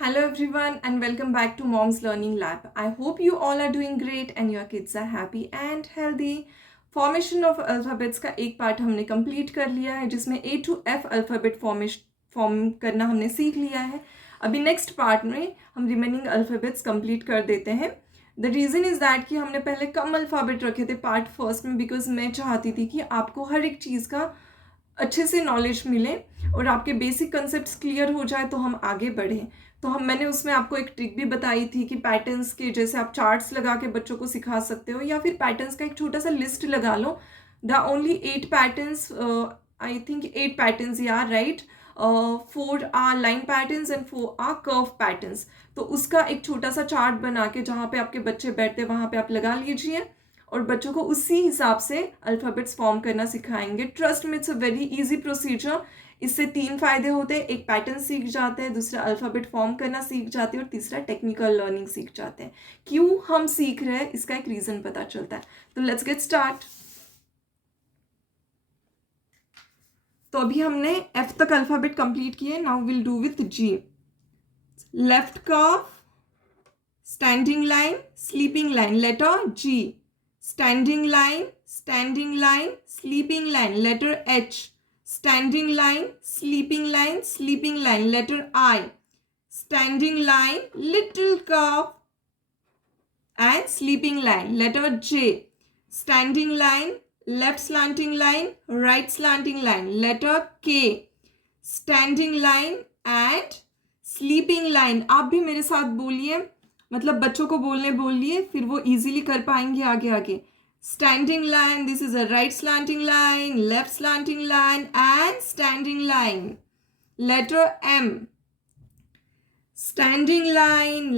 Hello everyone and welcome back to Mom's Learning Lab. I hope you all are doing great and your kids are happy and healthy. Formation of alphabets का एक पार्ट हमने कंप्लीट कर लिया है जिसमें A to F alphabet form करना हमने सीख लिया है. अभी नेक्स्ट पार्ट में हम रिमेनिंग अल्फ़ाबेट्स कंप्लीट कर देते हैं. द रीज़न इज़ दैट कि हमने पहले कम अल्फ़ाबेट रखे थे पार्ट फर्स्ट में बिकॉज मैं चाहती थी कि आपको हर एक चीज़ का अच्छे से नॉलेज मिले और आपके बेसिक कंसेप्ट्स क्लियर हो जाए तो हम आगे बढ़ें. तो मैंने उसमें आपको एक ट्रिक भी बताई थी कि पैटर्न्स के जैसे आप चार्ट्स लगा के बच्चों को सिखा सकते हो या फिर पैटर्न्स का एक छोटा सा लिस्ट लगा लो. The only 8 patterns, I think 8 patterns यार right. 4 are line patterns and 4 are curve patterns. तो उसका एक छोटा सा चार्ट बना के जहाँ पे आपके बच्चे बैठते हैं वहाँ पे आप लगा लीजिए और बच्चों को उसी हिसाब से अल्फ़ाबेट्स फॉर्म करना सिखाएंगे. ट्रस्ट में it's a very easy procedure. इससे 3 फ़ायदे होते हैं. एक पैटर्न सीख जाते हैं, दूसरा अल्फ़ाबेट फॉर्म करना सीख जाते हैं और तीसरा टेक्निकल लर्निंग सीख जाते हैं. क्यों हम सीख रहे हैं इसका एक रीज़न पता चलता है. तो लेट्स गेट स्टार्ट. तो अभी हमने F तक अल्फ़ाबेट कंप्लीट किए. Now will do with G. Left curve, standing line, sleeping line, letter G. Standing line, sleeping line, letter H. Standing line, sleeping line, letter I. Standing line, little curve and sleeping line, letter J. Standing line, left slanting line, right slanting line, letter K. Standing line and sleeping line. आप भी मेरे साथ बोलिए, मतलब बच्चों को बोलिए फिर वो इजीली कर पाएंगे आगे. Standing line, this is a right slanting line, left slanting line and standing line. Letter M. Standing line,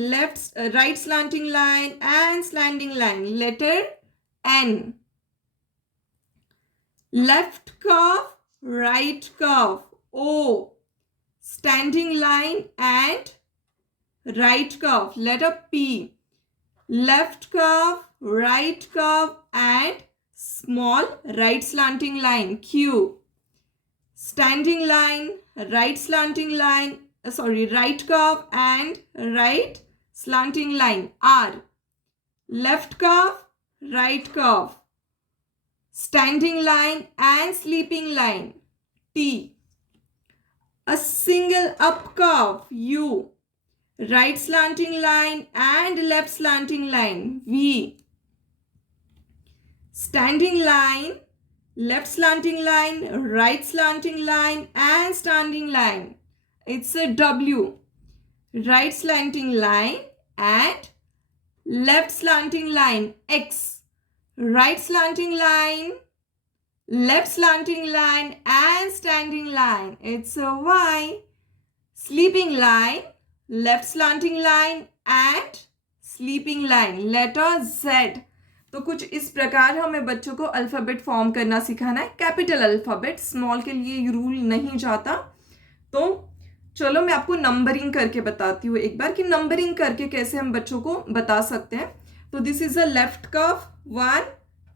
right slanting line and slanting line. Letter N. Left curve, right curve, O. Standing line and right curve, letter P. Left curve, right curve and small right slanting line, Q. Standing line, right slanting line, right curve and right slanting line, R. Left curve, right curve. Standing line and sleeping line, T. A single up curve, U. Right slanting line and left slanting line, V. Standing line, left slanting line, right slanting line and standing line. It's a W. Right slanting line and left slanting line, X. Right slanting line, left slanting line and standing line. It's a Y. Sleeping line, left slanting line and sleeping line, letter Z. तो कुछ इस प्रकार हमें बच्चों को alphabet form करना सिखाना है. कैपिटल अल्फ़ाबेट, स्मॉल के लिए रूल नहीं जाता. तो चलो मैं आपको नंबरिंग करके बताती हूँ एक बार कि नंबरिंग करके कैसे हम बच्चों को बता सकते हैं. तो this is a left curve 1,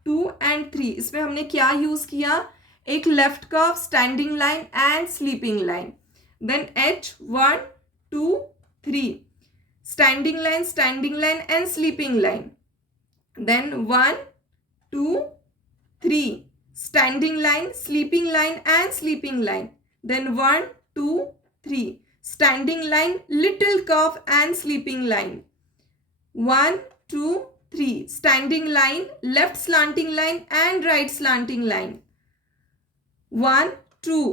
2 and 3. इसमें हमने क्या यूज़ किया? एक left curve, standing line and sleeping line. Then H 1, 2, 3. Standing line and sleeping line. Then 1, 2, 3. Standing line, sleeping line and sleeping line. Then 1, 2, 3. Standing line, little curve and sleeping line. 1, 2, 3. Standing line, left slanting line and right slanting line. 1, 2.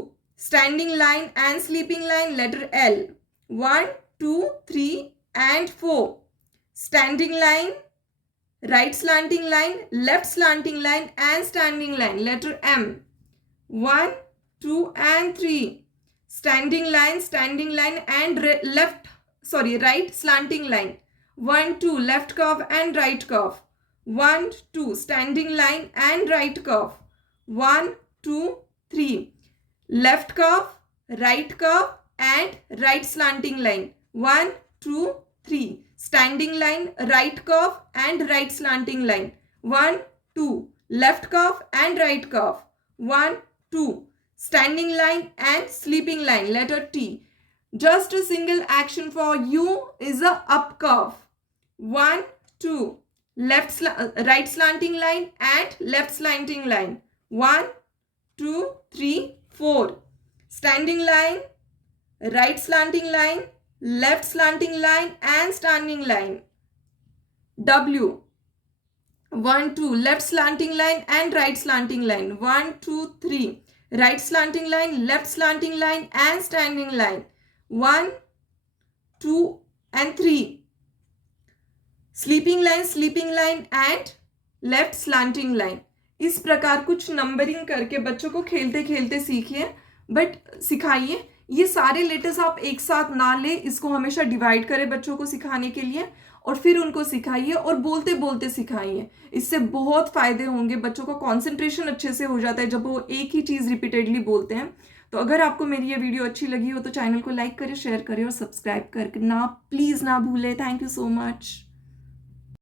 Standing line and sleeping line, letter L. 1, 2, 3 and 4. Standing line, right slanting line, left slanting line and standing line, letter M. 1, 2 and 3. Standing line and right slanting line. 1, 2, left curve and right curve. 1, 2, standing line and right curve. 1, 2, 3. Left curve, right curve and right slanting line. 1, 2, 3. Standing line, right curve and right slanting line. 1, 2. Left curve and right curve. 1, 2. Standing line and sleeping line, letter T. Just a single action for you is a up curve. 1, 2. Right slanting line and left slanting line. 1, 2, 3, 4. Standing line, right slanting line, left slanting line and standing line. W. 1, 2. Left slanting line and right slanting line. 1, 2, 3. Right slanting line, left slanting line and standing line. 1, 2 and 3. Sleeping line and left slanting line. इस प्रकार कुछ नंबरिंग करके बच्चों को खेलते खेलते सीखिए, बट सिखाइए. ये सारे लेटर्स आप एक साथ ना ले, इसको हमेशा डिवाइड करें बच्चों को सिखाने के लिए और फिर उनको सिखाइए और बोलते बोलते सिखाइए. इससे बहुत फायदे होंगे. बच्चों का कॉन्सेंट्रेशन अच्छे से हो जाता है जब वो एक ही चीज़ रिपीटेडली बोलते हैं. तो अगर आपको मेरी ये वीडियो अच्छी लगी हो तो चैनल को लाइक करें, शेयर करें और सब्सक्राइब करना प्लीज़ ना भूलें. Thank you so much.